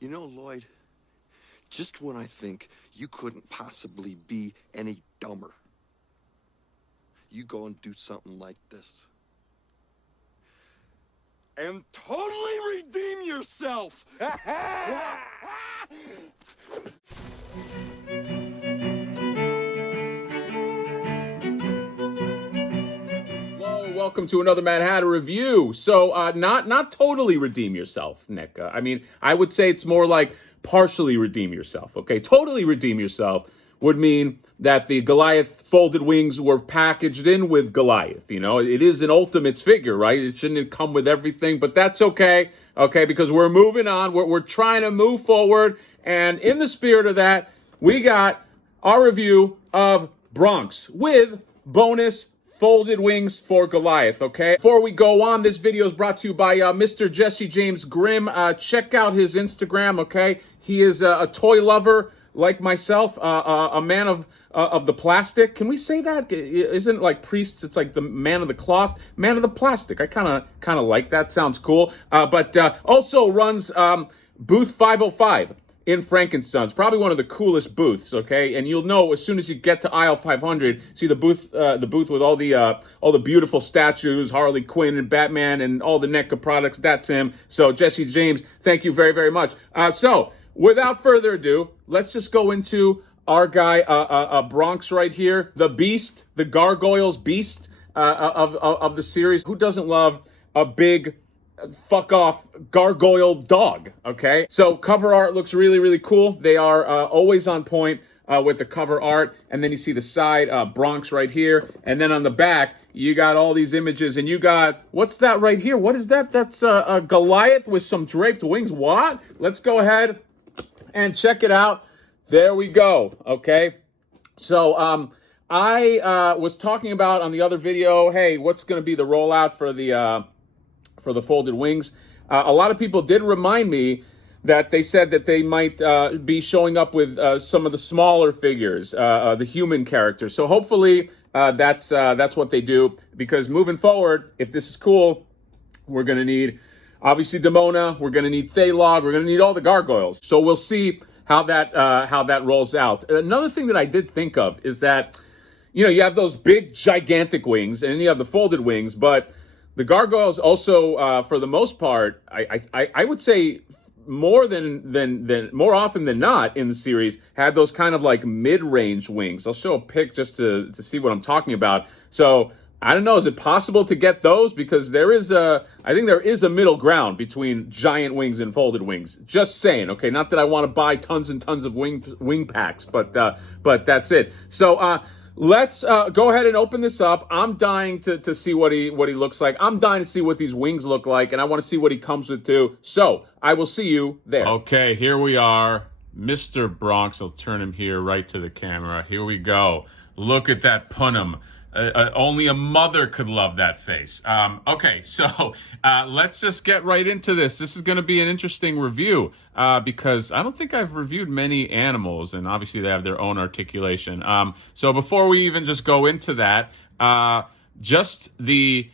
You know, Lloyd, just when I think you couldn't possibly be any dumber, you go and do something like this. And totally redeem yourself! Welcome to another Mad Hatter review. So, not totally redeem yourself, NECA. I mean, I would say it's more like partially redeem yourself, okay? Totally redeem yourself would mean that the Goliath folded wings were packaged in with Goliath. You know, it is an Ultimates figure, right? It shouldn't come with everything, but that's okay, because we're moving on. We're trying to move forward, and in the spirit of that, we got our review of BRONX with bonus folded wings for Goliath, okay? Before we go on, this video is brought to you by Mr. Jesse James Grimm. Check out his Instagram, okay? He is a toy lover like myself, a man of the plastic. Can we say that? Isn't like priests, it's like the man of the cloth, man of the plastic. I kind of like that. Sounds cool. But also runs booth 505. in Frankenstein's, probably one of the coolest booths, okay? And you'll know as soon as you get to aisle 500, see the booth with all the beautiful statues, Harley Quinn and Batman and all the NECA products. That's him. So Jesse James, thank you very, very much. So without further ado, let's just go into our guy, BRONX right here, the Beast, the Gargoyles Beast of the series. Who doesn't love a big fuck off gargoyle dog? Okay, so cover art looks really, really cool. They are always on point with the cover art. And then you see the side BRONX right here, and then on the back you got all these images, and you got, what's that right here? What is that? That's a Goliath with some draped wings. What? Let's go ahead and check it out. There we go. Okay, so I was talking about on the other video, hey, what's going to be the rollout for the folded wings? A lot of people did remind me that they said that they might be showing up with some of the smaller figures, the human characters. So hopefully that's what they do, because moving forward, if this is cool, we're going to need, obviously, Demona, we're going to need Thaylog, we're going to need all the gargoyles. So we'll see how that rolls out. Another thing that I did think of is that, you know, you have those big, gigantic wings, and then you have the folded wings, but the gargoyles also, for the most part, I would say more often than not in the series, had those kind of like mid-range wings. I'll show a pic just to see what I'm talking about. So I don't know, is it possible to get those? Because I think there is a middle ground between giant wings and folded wings. Just saying, okay? Not that I want to buy tons and tons of wing packs, but that's it. So let's go ahead and open this up. I'm dying to see what he looks like. I'm dying to see what these wings look like, and I want to see what he comes with too. So I will see you there. Okay, here we are. Mr. BRONX. I'll turn him here right to the camera. Here we go. Look at that punum. Only a mother could love that face. Okay, so let's just get right into this. This is going to be an interesting review because I don't think I've reviewed many animals, and obviously they have their own articulation. So before we even just go into that, just the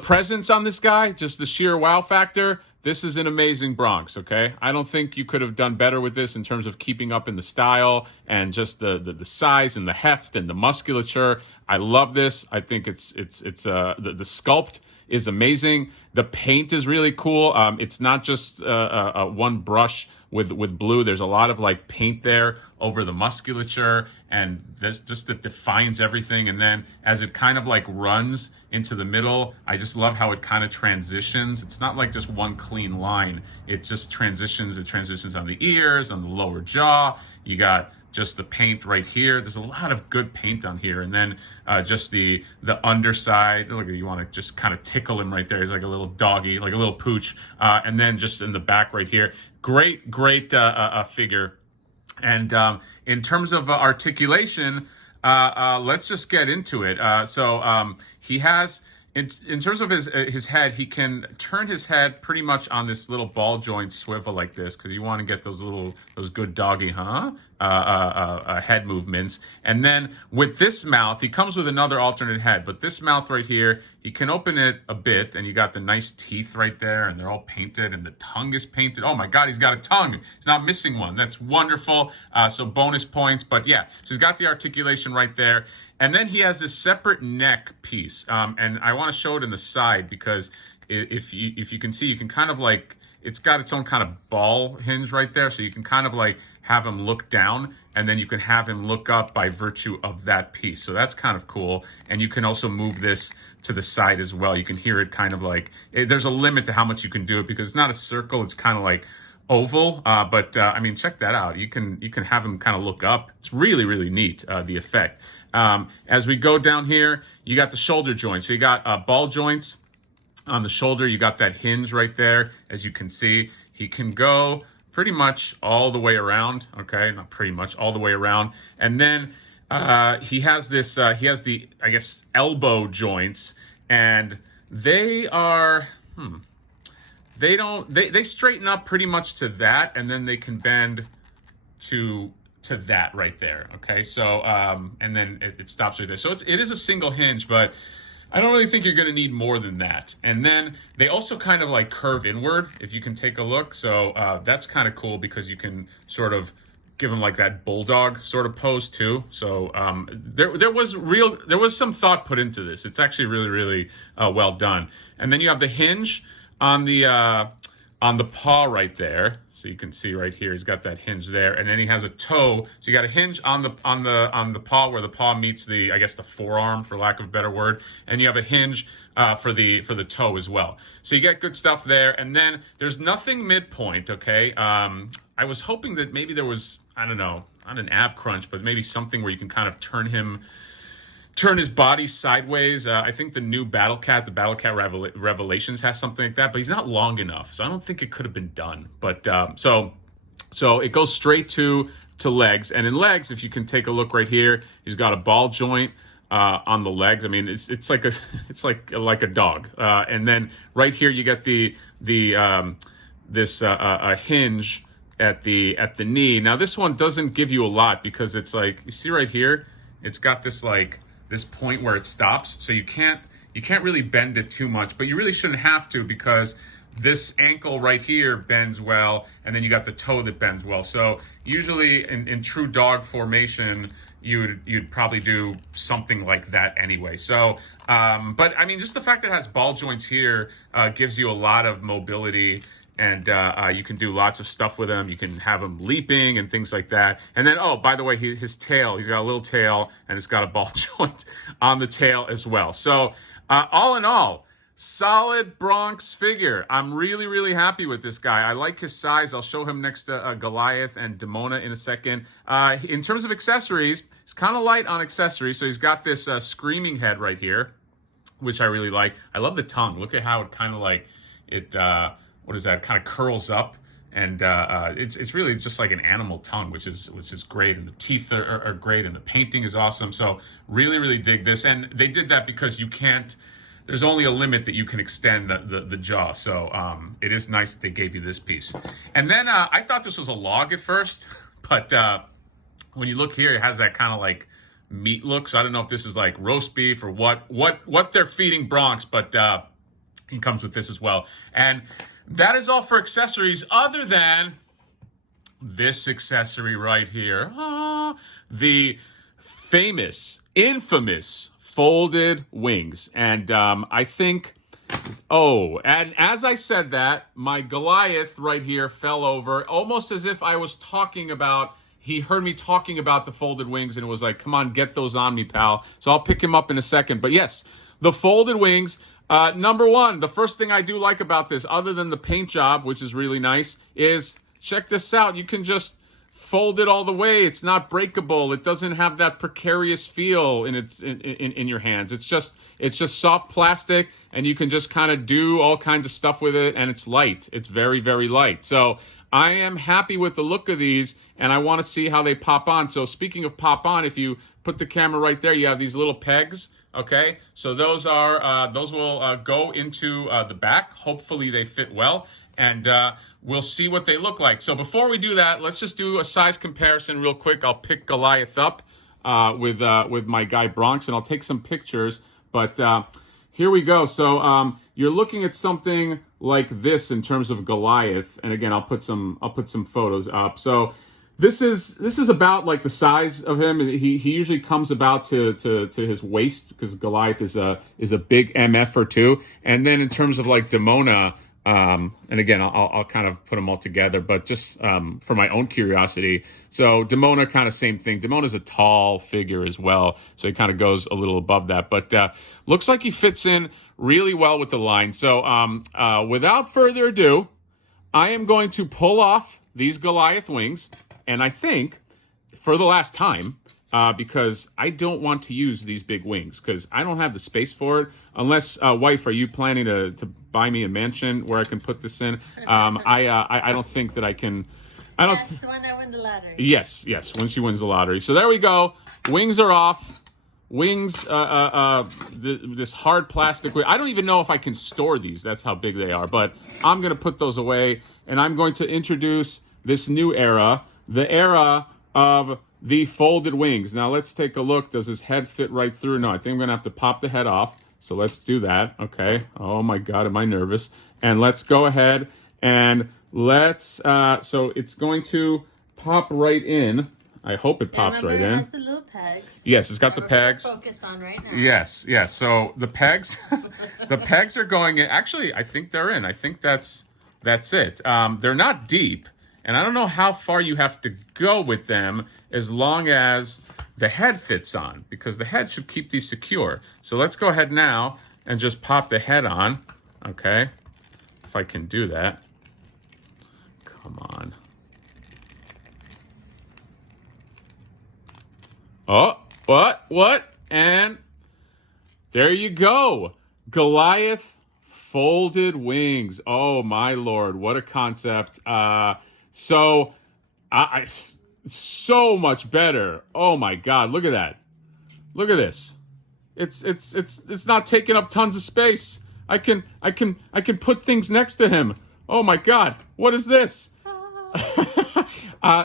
presence on this guy, just the sheer wow factor. This is an amazing BRONX, okay? I don't think you could have done better with this in terms of keeping up in the style and just the size and the heft and the musculature. I love this. I think the sculpt is amazing. The paint is really cool. It's not just one brush with blue. There's a lot of like paint there over the musculature, and that defines everything. And then as it kind of like runs into the middle, I just love how it kind of transitions. It's not like just one clean line. It just transitions. It transitions on the ears, on the lower jaw. You got just the paint right here. There's a lot of good paint on here. And then just the underside. Look, you want to just kind of tickle him right there. He's like a little doggy, like a little pooch. And then just in the back right here. Great figure. And in terms of articulation, let's just get into it. So he has in terms of his head, he can turn his head pretty much on this little ball joint swivel like this, because you want to get those good doggy, head movements. And then with this mouth, he comes with another alternate head, but this mouth right here, he can open it a bit, and you got the nice teeth right there, and they're all painted, and the tongue is painted. Oh my God, he's got a tongue. He's not missing one. That's wonderful. So bonus points. But yeah, so he's got the articulation right there. And then he has this separate neck piece, and I want to show it in the side, because if you can see, you can kind of like, it's got its own kind of ball hinge right there, so you can kind of like have him look down, and then you can have him look up by virtue of that piece. So that's kind of cool. And you can also move this to the side as well. You can hear it kind of like, there's a limit to how much you can do it, because it's not a circle, it's kind of like oval, but I mean, check that out. You can have him kind of look up. It's really, really neat, the effect. As we go down here, you got the shoulder joints. So you got ball joints on the shoulder. You got that hinge right there. As you can see, he can go pretty much all the way around. Okay, not pretty much, all the way around. And then he has this. He has the, I guess, elbow joints, and they are. They straighten up pretty much to that, and then they can bend to that right there. Okay, so and then it stops right there. So it is a single hinge, but I don't really think you're going to need more than that. And then they also kind of like curve inward, if you can take a look. So that's kind of cool, because you can sort of give them like that bulldog sort of pose too. So there was some thought put into this. It's actually really, really well done. And then you have the hinge on the paw right there. So you can see right here, he's got that hinge there, and then he has a toe. So you got a hinge on the paw, where the paw meets the, I guess, the forearm, for lack of a better word, and you have a hinge for the toe as well. So you get good stuff there, and then there's nothing midpoint. Okay, I was hoping that maybe there was, I don't know, not an ab crunch, but maybe something where you can kind of turn his body sideways. I think the new the Battlecat Revelations has something like that, but he's not long enough, so I don't think it could have been done. But so it goes straight to legs, and in legs, if you can take a look right here, he's got a ball joint on the legs. I mean, it's like a dog, and then right here you get this hinge at the knee. Now this one doesn't give you a lot, because it's like, you see right here, it's got this like this point where it stops, so you can't really bend it too much, but you really shouldn't have to, because this ankle right here bends well, and then you got the toe that bends well. So usually in true dog formation, you'd probably do something like that anyway. So but I mean, just the fact that it has ball joints here gives you a lot of mobility, and you can do lots of stuff with him. You can have him leaping and things like that. And then, oh, by the way, his tail, he's got a little tail, and it's got a ball joint on the tail as well. So all in all, solid BRONX figure. I'm really, really happy with this guy. I like his size. I'll show him next to Goliath and Demona in a second. In terms of accessories, he's kind of light on accessories. So he's got this screaming head right here, which I really like. I love the tongue. Look at how it kind of like, what is that? Kind of curls up, and it's really just like an animal tongue, which is great. And the teeth are great, and the painting is awesome. So really, really dig this. And they did that because you can't. There's only a limit that you can extend the jaw. So it is nice that they gave you this piece. And then I thought this was a log at first, but when you look here, it has that kind of like meat look. So I don't know if this is like roast beef or what they're feeding BRONX, but he comes with this as well. And that is all for accessories, other than this accessory right here. The infamous folded wings. And I think, and as I said that, my Goliath right here fell over, almost as if I was talking about, he heard me talking about the folded wings and was like, come on, get those on me, pal. So I'll pick him up in a second. But yes, the folded wings. Number one, the first thing I do like about this, other than the paint job, which is really nice, is check this out. You can just fold it all the way. It's not breakable. It doesn't have that precarious feel in your hands. It's just soft plastic, and you can just kind of do all kinds of stuff with it, and it's light. It's very, very light. So I am happy with the look of these, and I want to see how they pop on. So speaking of pop on, if you put the camera right there, you have these little pegs Okay, so those will go into the back. Hopefully they fit well, and we'll see what they look like. So before we do that, let's just do a size comparison real quick. I'll pick Goliath up with my guy BRONX, and I'll take some pictures. But here we go. So you're looking at something like this in terms of Goliath, and again, I'll put some photos up. So this is about like the size of him. He usually comes about to his waist, because Goliath is a big MF or two. And then in terms of like Demona, and again, I'll kind of put them all together, but just for my own curiosity. So Demona, kind of same thing. Demona's a tall figure as well, so he kind of goes a little above that. But looks like he fits in really well with the line. So without further ado, I am going to pull off these Goliath wings. And I think, for the last time, because I don't want to use these big wings, because I don't have the space for it. Unless, wife, are you planning to buy me a mansion where I can put this in? I don't think that I can. Yes, when I win the lottery. Yes, when she wins the lottery. So there we go. Wings are off. Wings, this hard plastic. I don't even know if I can store these. That's how big they are. But I'm going to put those away, and I'm going to introduce this new era. The era of the folded wings. Now let's take a look. Does his head fit right through? No, I think I'm going to have to pop the head off. So let's do that. Okay. Oh my God, am I nervous? And let's go ahead and let's, so it's going to pop right in. I hope it pops right in. It has the little pegs. Yes, it's got the pegs. Focused on right now. Yes. So the pegs, the pegs are going in. Actually, I think they're in. I think that's it. They're not deep. And I don't know how far you have to go with them as long as the head fits on, because the head should keep these secure. So let's go ahead now and just pop the head on. Okay. If I can do that. Come on. Oh, what? And there you go. Goliath folded wings. Oh my Lord, what a concept. So much better. Oh my God, look at that. Look at this. It's not taking up tons of space. I can put things next to him. Oh my God, what is this?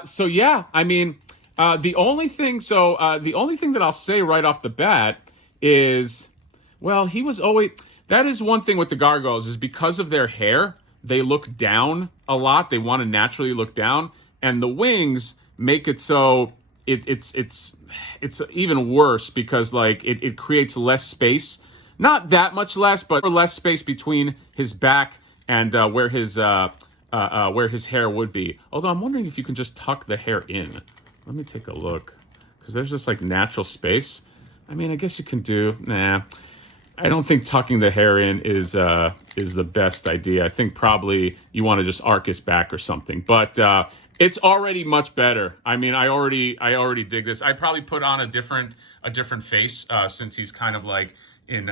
So yeah, I mean, the only thing that I'll say right off the bat is, well, he was always, that is one thing with the gargoyles, is because of their hair, they look down a lot. They want to naturally look down, and the wings make it so it's even worse, because like it creates less space, not that much less, but less space between his back and where his hair would be. Although I'm wondering if you can just tuck the hair in. Let me take a look, because there's just like natural space. I mean, I guess you can do. Nah. I don't think tucking the hair in is the best idea. I think probably you want to just arc his back or something. But it's already much better. I mean, I already dig this. I'd probably put on a different face since he's kind of like in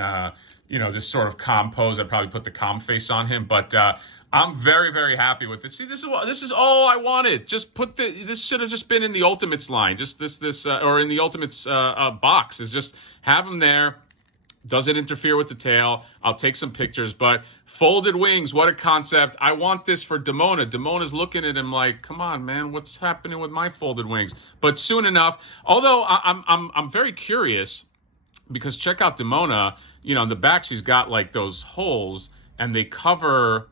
this sort of calm pose. I'd probably put the calm face on him. But I'm very, very happy with this. See, this is all I wanted. Just this should have just been in the Ultimates line. Just this or in the Ultimates box, is just have him there. Doesn't interfere with the tail. I'll take some pictures, but folded wings, what a concept. I want this for Demona. Demona's looking at him like, come on, man, what's happening with my folded wings? But soon enough, although I'm very curious, because check out Demona, in the back, she's got like those holes, and they cover,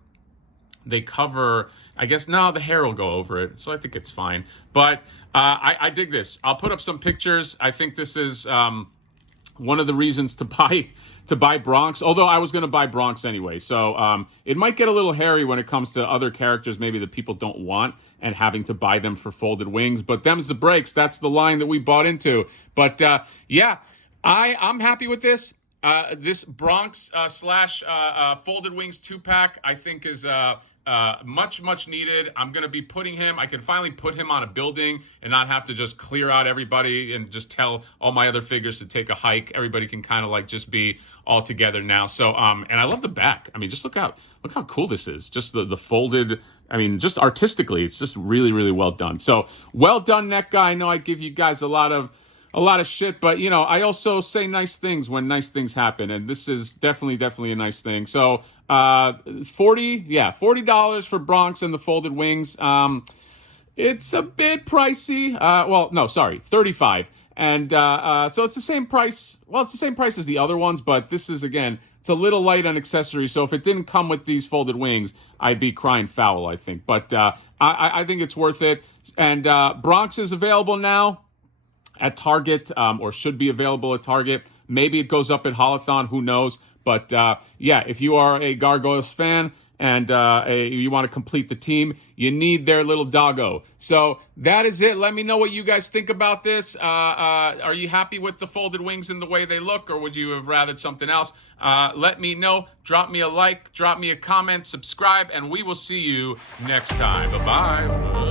I guess now the hair will go over it. So I think it's fine. But I dig this. I'll put up some pictures. I think this is, one of the reasons to buy BRONX, although I was going to buy BRONX anyway. So it might get a little hairy when it comes to other characters maybe that people don't want, and having to buy them for folded wings. But them's the breaks. That's the line that we bought into. But yeah, I'm happy with this. This BRONX slash folded wings 2-pack, I think is much needed. I'm going to be putting him, I can finally put him on a building and not have to just clear out everybody and just tell all my other figures to take a hike. Everybody can kind of like just be all together now. So, and I love the back. I mean, just look how cool this is. Just the folded, I mean, just artistically, it's just really, really well done. So well done, NECA. I know I give you guys a lot of a lot of shit, but you know, I also say nice things when nice things happen, and this is definitely a nice thing. So, $40 for Bronx and the folded wings. It's a bit pricey. Well, no, sorry, 35. And so it's the same price. Well, it's the same price as the other ones, but this is, again, it's a little light on accessories. So if it didn't come with these folded wings, I'd be crying foul, I think. But I think it's worth it. And Bronx is available now at Target, or should be available at Target. Maybe it goes up at Haulathon, who knows. But yeah, if you are a Gargoyles fan and you want to complete the team, you need their little doggo. So that is it. Let me know what you guys think about this. Are you happy with the folded wings and the way they look, or would you have rather something else? Let me know. Drop me a like, drop me a comment, subscribe, and we will see you next time. Bye-bye.